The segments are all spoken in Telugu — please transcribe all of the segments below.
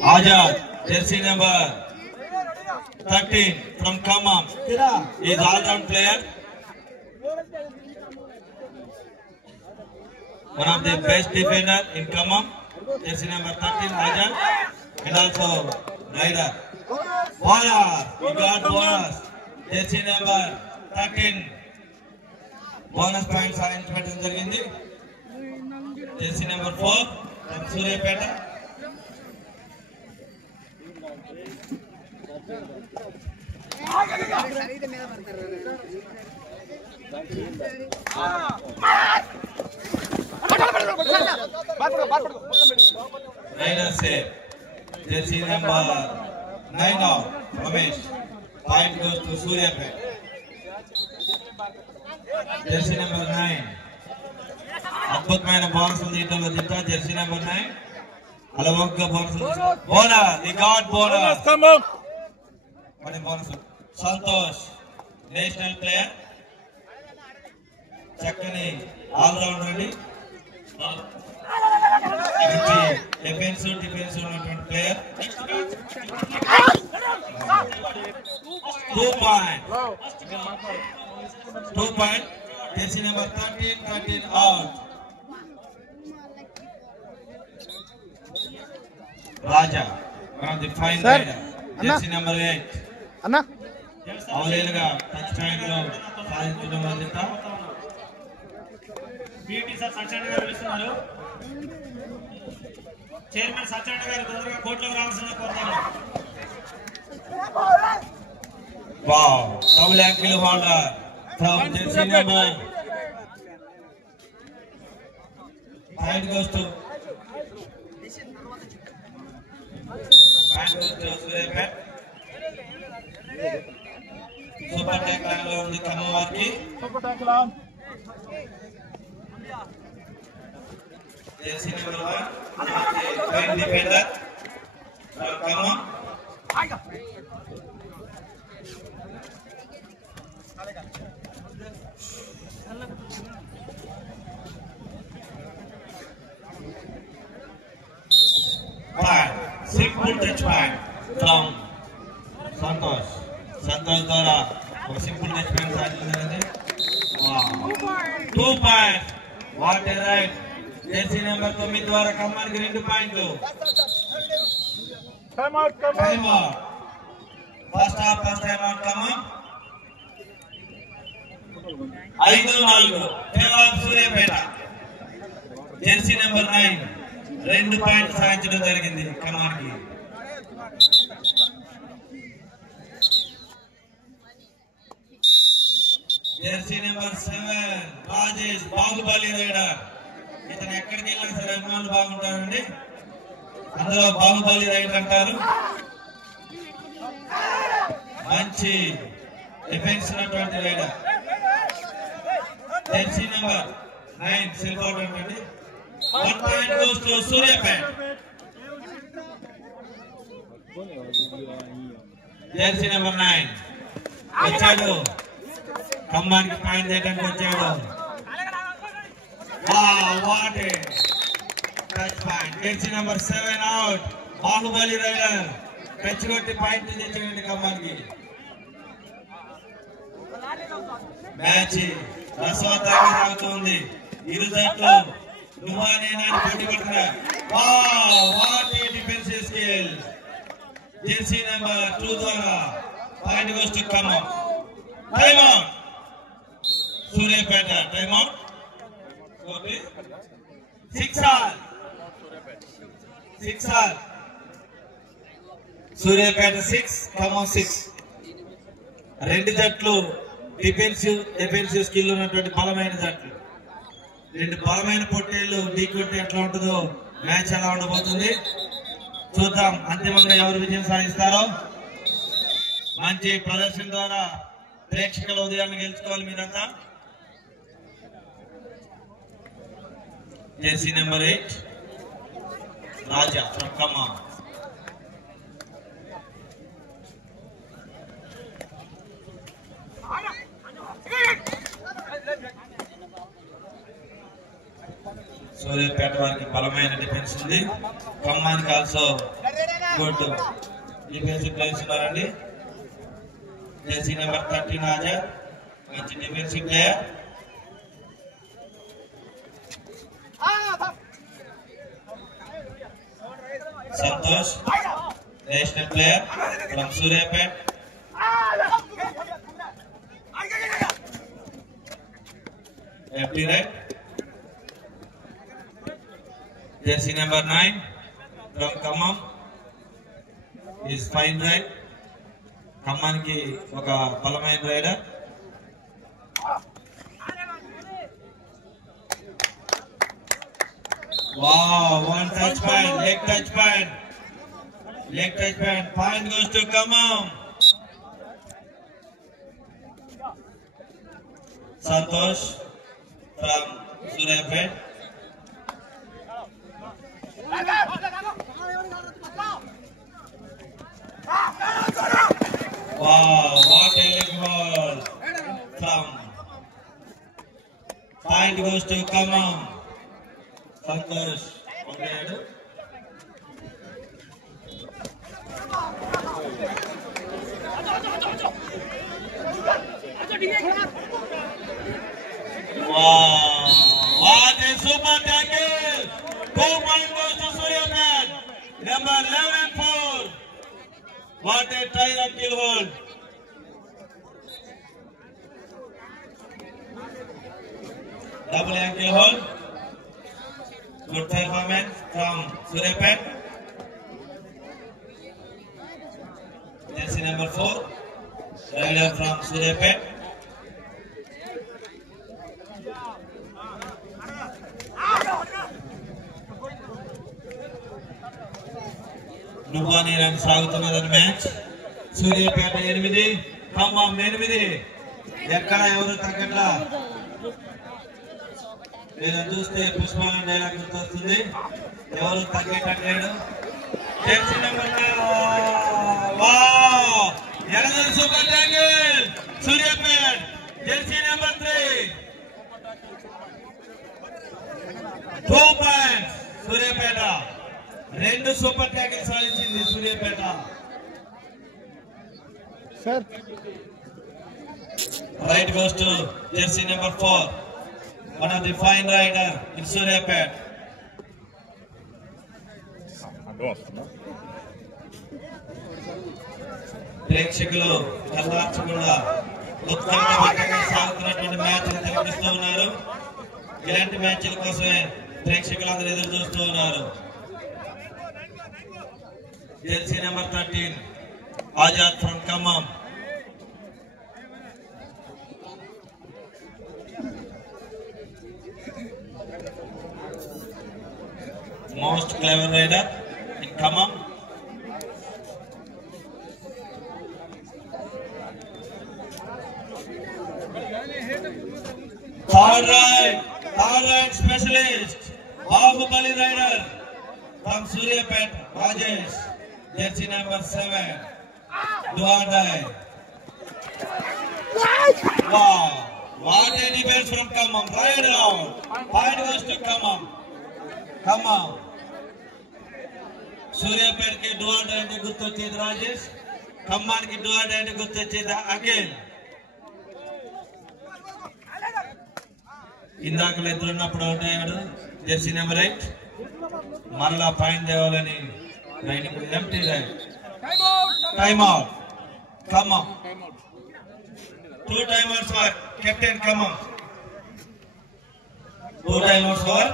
Azad, jersey number 13 from Khammam. He is all-round player. One of the best defender in Khammam. Jersey number 13, Azad. And also Rider. Bonus. He got bonus. Jersey number 13. Bonus points are in Jersey number 4 from Suryapeta. Rider save. Jersey number 9 now, Ramesh. Point goes to Suryapeta. Jersey number 9. అద్భుతమైన బోనస్ ఉంది ఇటలో దిట్ట జెర్సీ నెంబర్ 9 అలవొక్క bonus bonus the god bonus మరి బోనస్ సంతోష్ నేషనల్ ప్లేయర్ చక్కని ఆల్ రౌండర్ అండి డిఫెన్స్ ఉన్నటువంటి player 2 point jersey number 13 out. Raja, one of the fine rider. Jersey number 8. Anna. Avaleluga touch point lo సాధించడం వల్ల పీటీ సార్ సత్యనారాయణ గారు పిలుస్తున్నారు. చైర్మన్ సత్యనారాయణ గారు తొందరగా కోర్టులోకి రావాల్సిందిగా కోరుతాను. Wow, double ankle holder from jersey number. Point goes to Suryapeta. Super tackle lo undi Khammam variki. Super tackle on. Jersey number 1, great defender from Khammam. Simple touch point from Santosh. Santosh ద్వారా ఒక సింపుల్ టచ్ పాయింట్ సాధించింది. 2 points. What a raid. Jersey number 9 ద్వారా ఖమ్మానికి 2 పాయింట్లు. Time out. First time out Khammam. 5-4 favour Suryapet. Jersey number 9 2 పాయింట్లు సాధించడం జరిగింది ఖమ్మానికి. Jersey number 7 Rajesh Baahubali raider. ఇతను ఎక్కడికి వెళ్ళినా సరే అభిమానులు బాగుంటారండి. అందులో బాహుబలి రైడర్ అంటారు. మంచి డిఫెన్స్ ఉన్నటువంటి raider. Jersey number 9 self out అండి. 1 point goes to Suryapeta. Jersey number 9 వచ్చాడు ఖమ్మానికి పాయింట్ చేయడానికి వచ్చాడు. What a touch point. Jersey number 7 out. Baahubali raider touch కొట్టి పాయింట్ తెచ్చాడండి ఖమ్మానికి. మ్యాచ్ రసవత్తంగా సాగుతుంది. ఇరు జట్లు నువ్వా నేనా అని పోటీ పడుతున్నారు. What a defensive skill. Jersey number 2 ద్వారా point goes to Khammam. Time out. Suryapet time out. 6 all. Suryapet 6 Khammam 6. రెండు జట్లు డిఫెన్సివ్ స్కిల్ ఉన్నటువంటి బలమైన జట్లు. రెండు బలమైన పొట్టేళ్లు ఢీకొట్టి ఎట్లా ఉంటుందో మ్యాచ్ ఎలా ఉండబోతుంది చూద్దాం. అంతిమంగా ఎవరు విజయం సాధిస్తారో. మంచి ప్రదర్శన ద్వారా ప్రేక్షకుల ఉదయాన్ని గెలుచుకోవాలి మీరంతా. Jersey number 8 Raja from Khammam. Suryapet వారికి బలమైన డిఫెన్స్ ఉంది. ఖమ్మానికి ఆల్సో గుడ్ డిఫెన్సివ్ ప్లేయర్స్ ఉన్నారండి. జెర్సీ నెంబర్ 13 ఆజాద్ మంచి defensive player. Santosh national player from Suryapet. FD right. Jersey number 9 from Khammam is fine right. Khamman ki oka balamain rider. Wow, one touch point, leg touch point. Leg touch point. Point goes to Khammam. Santosh from Suryapet. Wow, what a leg ball from. Point goes to Khammam. Santosh. Okay. Wow, what a super tackle! 2 points goes to Suryapet. Number 11-4. What a try and kill hold. Double ankle hold. Good performance from Suryapet. Jersey number 4. Rider from Suryapet. నువ్వాని రన్ సాగుతున్నదని మ్యాచ్. సూర్యాపేట 8, ఖమ్మం 8. ఎక్కడ ఎవరు తగ్గట్లా నేను చూస్తే పుష్పాల డైలాగ్ గుర్తొస్తుంది. ఎవరు తగ్గేటట్లేడు. Jersey number 8 super tackle Suryapet. Jersey number 3 2 points Suryapet. 2 super tackle సాధించింది Suryapet. Sir raid goes to jersey number 4, one of the fine rider in Suryapet. ప్రేక్షకులు కల్లార్చకుండా ఉత్కంఠభరితంగా సాగుతున్నటువంటి మ్యాచ్ తిలకిస్తూ ఉన్నారు. ఇలాంటి మ్యాచ్ల కోసమే ప్రేక్షకులందరూ ఎదురు చూస్తూ ఉన్నారు. Jersey number 13 Azad from Khammam. Most clever rider in Khammam. Third right specialist, Bahubali rider from Suryapet, Rajesh. Jersey number 7, Duandai. Wow, what a defense from Khammam, right around. Point goes to Khammam. Khammam. Suryapet ke Duandai ante gurtocchedi Rajesh. Khamman ki Duandai ante gurtocchedi again. ఇందాకలు ఎదురున్నప్పుడు అవుట్ అయ్యాడు జెర్సీ నెంబర్ 8. మరలా పాయింట్ తేవాలని empty raid. Time out Khammam. 2 timeouts for Captain Khammam. 2 timeouts for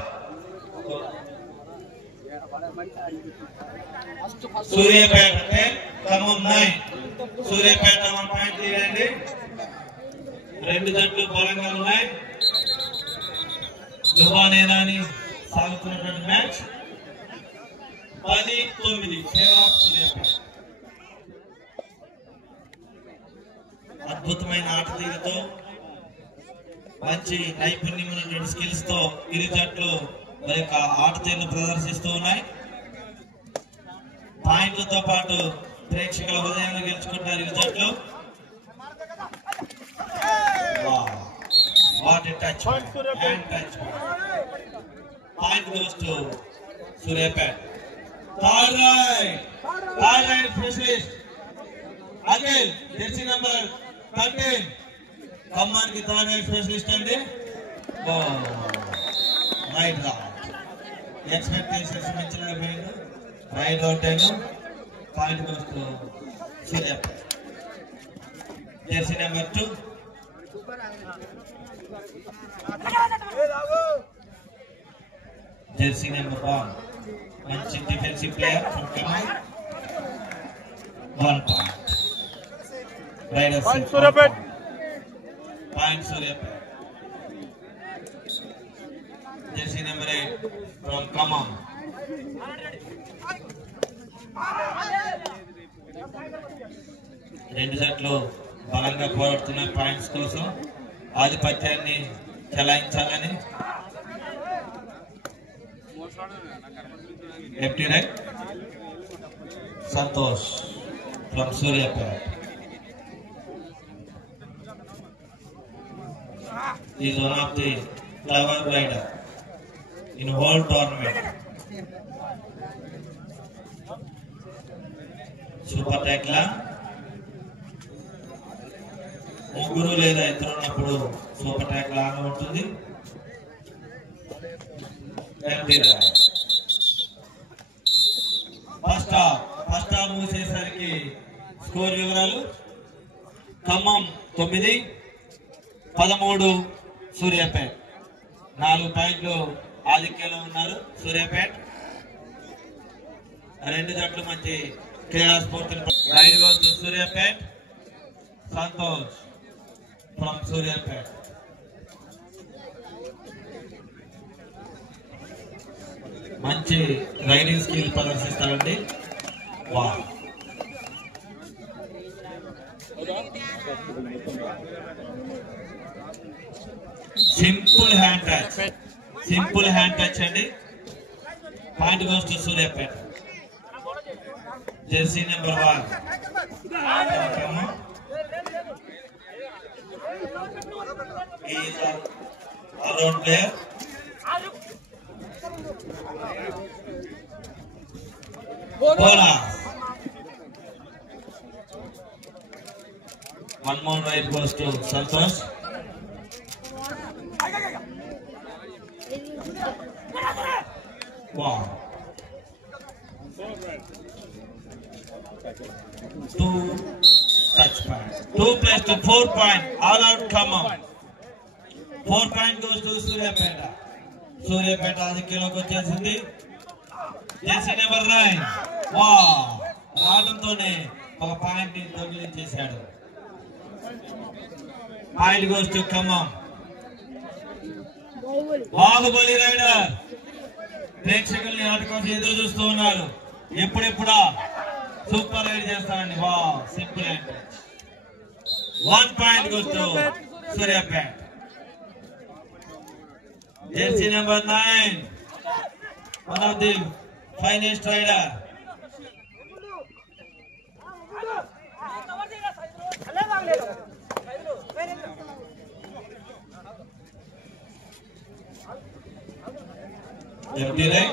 Suryapet 10, Khammam 9. Suryapet 1 point తీయండి. 2 జట్లు బలంగా ఉన్నాయి. దుబానేనాని సాగుతున్నటువంటి మ్యాచ్ 10-9 ఫేవర్ ఆఫ్ సూర్యాపేట. అద్భుతమైన ఆట తీరుతో మంచి నైపుణ్యం ఉన్నటువంటి స్కిల్స్ తో ఇరు జట్లు వారి యొక్క ఆట తీరును ప్రదర్శిస్తూ ఉన్నాయి. పాయింట్లతో పాటు ప్రేక్షకుల హృదయాన్ని గెలుచుకుంటారు ఇరు జట్లు. What a touch and touch. Point goes to Suryapet. Third right specialist Akhil jersey number 13 ఖమ్మానికి థర్డ్ రైడ్ స్పెషలిస్ట్ అండి. రైట్ రా ఎక్స్పెక్టేషన్స్ మించలేకపోయింది. రైట్ అవుట్ అయినా పాయింట్ వస్తూ Suryapet. Jersey number 2 jersey number 1 మంచి defensive player from Khammam. 1 point raiders Suryapet. Point Suryapet. Jersey number 8 from Khammam. రెండు జట్లు బలంగా పోరాడుతున్న పాయింట్స్ కోసం ఆధిపత్యాన్ని చెలాయించాలని. Left raid Santosh from Suryapet. He is one of the clever rider in whole tournament. Super ట్యాక్లా ముగ్గురు లేదా ఇద్దరు ఉన్నప్పుడు సూపర్ ట్యాక్ లాగా ఉంటుంది. ఫస్ట్ హాఫ్ మూసేసరికి స్కోర్ వివరాలు: ఖమ్మం 9, 13 సూర్యాపేట. 4 పాయింట్లు ఆధిక్యంలో ఉన్నారు సూర్యాపేట. రెండు జట్లు మంచి క్రీడా స్ఫూర్తిని. Raid goes to Suryapet. Santosh from Suryapet. మంచి రైడింగ్ స్కిల్ ప్రదర్శిస్తారండి. వా సింపుల్ హ్యాండ్ టచ్ అండి. Point goes to Suryapet. Jersey number 1 is a road player. Bola. One more right goes to Santosh. Wow. 2 touch point. 2 plus to 4 point. All out come on. 4 point goes to Suryapeta. Suryapeta ఆధిక్యంలోకి వచ్చేసింది. Jersey number 9. వా రావడంతోనే ఒక పాయింట్ ని దొంగిలించేశాడు. Point goes to Khammam. Baahubali raider ప్రేక్షకుల్ని ఆట కోసం ఎదురు చూస్తూ ఉన్నారు. ఎప్పుడెప్పుడా సూపర్ రైడ్ చేస్తానండి. వా simple and 1 point goes to Suryapet. Jersey number 9, one of the finest rider. Left right.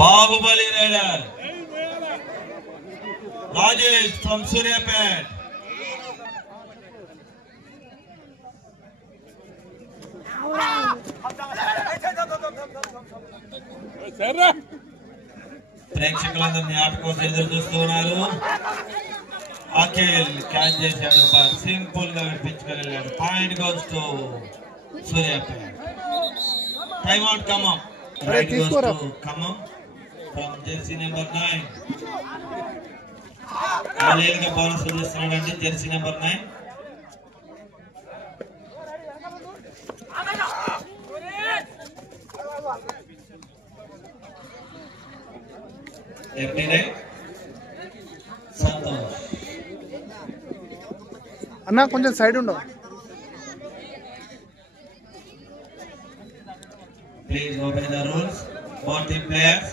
Bahubali rider. Rajesh from Suryapet. ప్రేక్షకులందరినీ ఆట కోసం ఎదురు చూస్తూ ఉన్నారు. అఖిల్ క్యాచ్ చేశాడు. సింపుల్ గా వినిపించుకొని వెళ్ళాడు. Point goes to Suryapet. Time out Khammam. Raid goes to Khammam from jersey number 9. అలేలుగా బౌలర్ చూస్తున్నాడండి జెర్సీ నెంబర్ 9. సంతోష్ అన్నా కొంచెం సైడ్ ఉండవు. Please obey the rules. Both team players.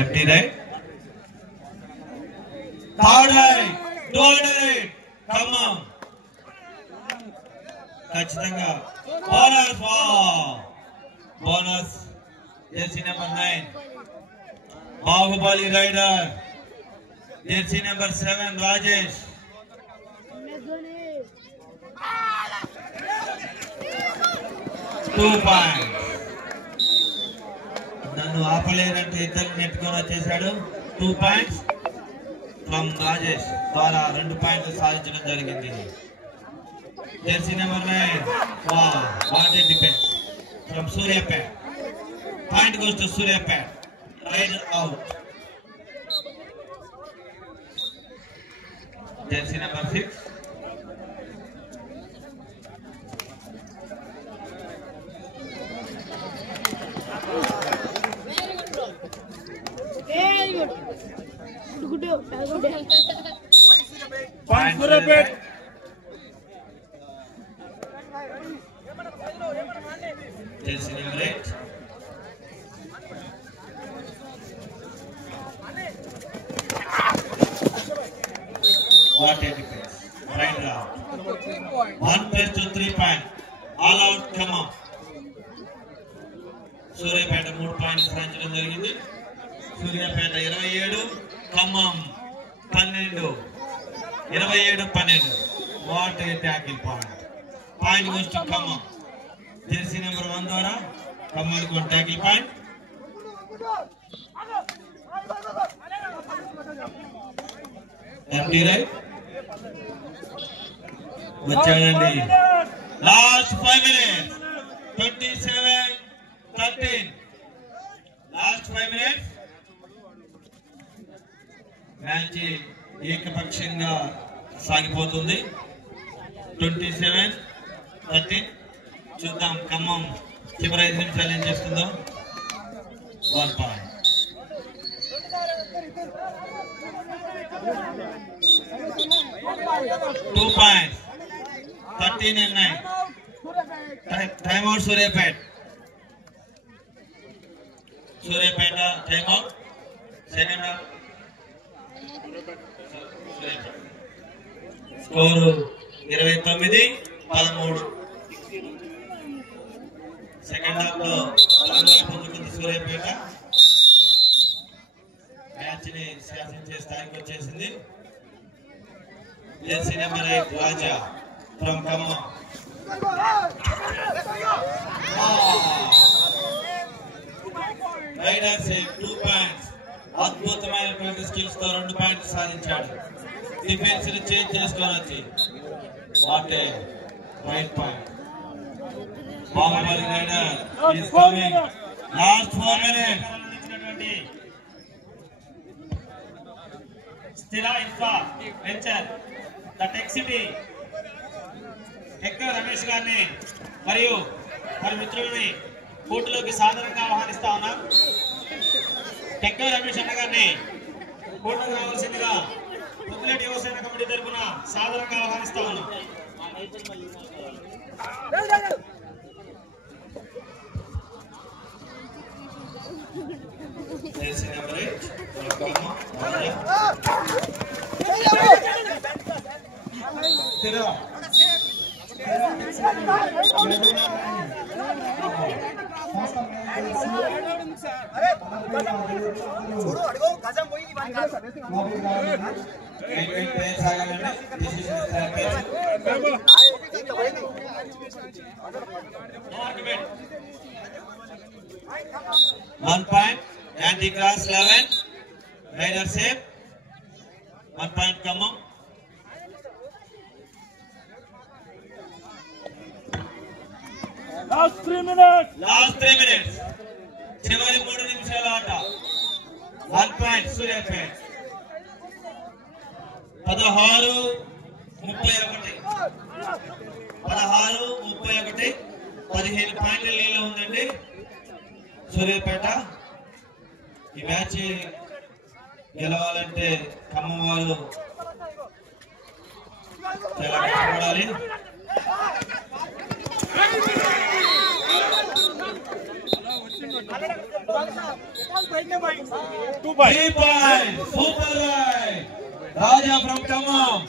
empty right, third right, 200, come on, ఖచ్చితంగా bonus, bonus jersey number 9 Baahubali raider, jersey number 7 Rajesh, 2 points. నన్ను ఆపలేదంటే ఇద్దరు నెట్టుకొని వచ్చేసాడు. 2 పాయింట్స్ ఫ్రమ్ రాజేష్ ద్వారా 2 పాయింట్లు సాధించడం జరిగింది. Jersey number 9 what a defence from Suryapet. Point goes to Suryapet. Rider out. Jersey number 6 Point Suraipet. Jersey number 8. What a defense. Right round. 1+2 3 point. All out, come on. Suryapet 3 పాయింట్లు సాధించడం జరిగింది. Suryapet 27, Khammam 12, 27-12. What a tackle point. Point goes to Khammam. Jersey number 1 ద్వారా ఖమ్మానికి 1 ట్యాకిల్ పాయింట్. ఎంటీ రైట్ వచ్చాడండి. Last 5 minutes. 27-13. Last 5 minutes. Match ఏకపక్షంగా సాగిపోతుంది. 27-13. చూద్దాం ఖమ్మం చివరి 5 నిమిషాలు ఏం చేస్తుందో. 1 point. Two points. 13-9. Time out Suryapet. Suryapet time out. Second half. Score 29-13. Second half లో పుంజుకుంది సూర్యాపేట. మ్యాచ్ ని శాసించే స్థాయికి వచ్చేసింది. Jersey number 8 Raja from Khammam. Raider save 2 points. అద్భుతమైనటువంటి స్కిల్స్ తో 2 పాయింట్లు సాధించాడు. డిఫెన్స్ ని చేంజ్ చేసుకొని వచ్చి what a raid point. Baahubali raider is coming. Last 4 minutes. Sthira infra venture the tech city టెక్కవ రమేష్ గారిని మరియు వారి మిత్రులని కోర్టులోకి సాధారణంగా ఆహ్వానిస్తా ఉన్నాం. టెక్కవ రమేష్ అన్న గారిని కోర్టులోకి రావాల్సిందిగా పొద్దులేటి యువసేన కమిటీ తరఫున సాధారణంగా ఆహ్వానిస్తా ఉన్నాం. Jersey number 8 from Khammam Raja. One point. Anti-cross 11. Rider save. 1 point come on. Last 3 minutes. చివరి 3 నిమిషాల ఆట. 1 point సూర్యాపేట. 16-31. 15 పాయింట్ల లీడ్లో ఉందండి సూర్యాపేట. ఈ మ్యాచ్ గెలవాలంటే ఖమ్మం వాళ్ళు చాలా కష్టపడాలి. 2 points. 3 points. Super right. Raja from Khammam.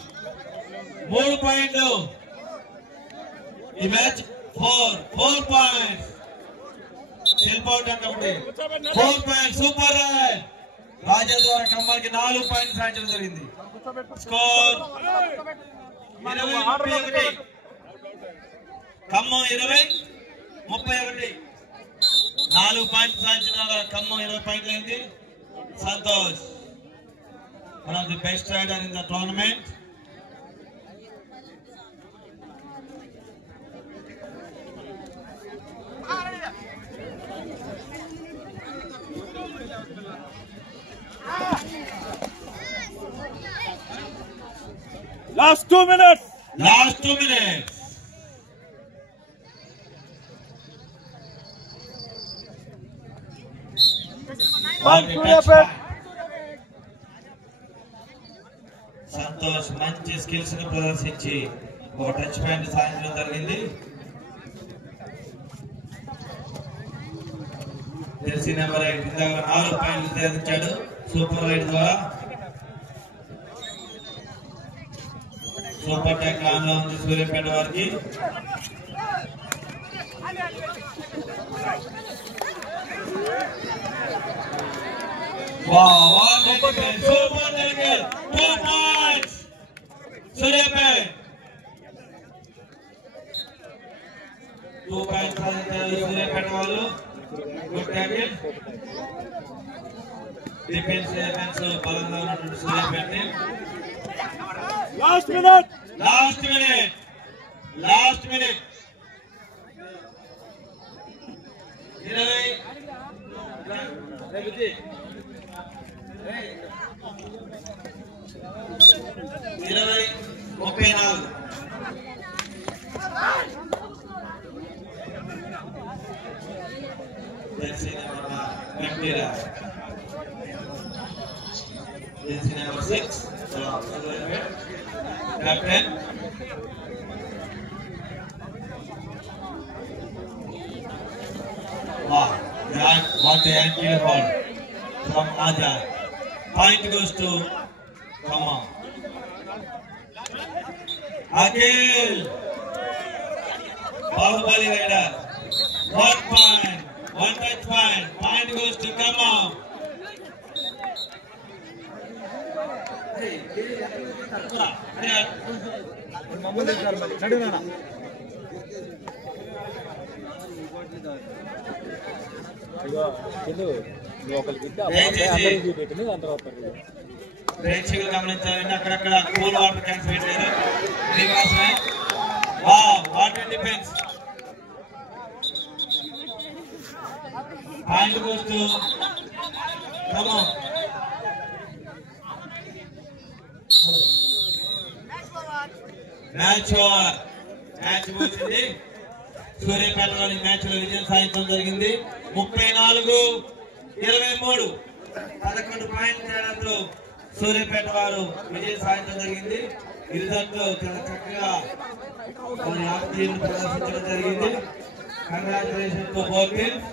3 points. ఈ మ్యాచ్ 4 points. సెల్పౌట్ అంటే 4 points. Super right. రాజా ద్వారా ఖమ్మానికి 4 పాయింట్లు సాధించడం జరిగింది. స్కోర్ 20-31. ఖమ్మం 20-31. 4 పాయింట్లు సాధించిన ఖమ్మం 20 పాయింట్లు అయింది. Santosh one of the best raider in the tournament. Last 2 minutes. Last 2 minutes. Santosh మంచి స్కిల్స్ ను ప్రదర్శించి ఒక టచ్ పాయింట్ సాధించడం జరిగింది. జెర్సీ నెంబర్ 8 ఇందాక 4 పాయింట్లు సాధించాడు సూపర్ రైడ్ ద్వారా. సూపర్ ట్యాక్ ఆన్ లో ఉంది సూర్యాపేట వారికి. సూపర్ ట్యాక్ 2 points. సూర్యాపేట 2 points సాధించారు సూర్యాపేట వాళ్ళు. Good tackle. డిఫెన్స్ బలంగా ఉన్నటువంటి Suryapet. Last minute. Last minute. 20 34. Jersey number 6. Captain. Wow, what a angle hold from Azad. Point goes to Khammam. Akhil. Bahubali rider. 1 point. 1 touch point. Point goes to Khammam. ప్రేక్షకులు గమనించాలండి, అక్కడక్కడ కూల్ వాటర్ క్యాన్స్ పెట్టారు. వాటర్ డిఫెన్స్ పాయింట్ కోస్తూ మ్యాచ్ ఓవర్. మ్యాచ్ ముగిసింది. సూర్యాపేటలోని మ్యాచ్ లో విజయం సాధించడం జరిగింది. 34-23 11 పాయింట్ల తేడాతో సూర్యాపేట వారు విజయం సాధించడం జరిగింది. ఇరు జట్లు చాలా చక్కగా వారి ఆటతీరును ప్రదర్శించడం జరిగింది. Congratulation to both teams.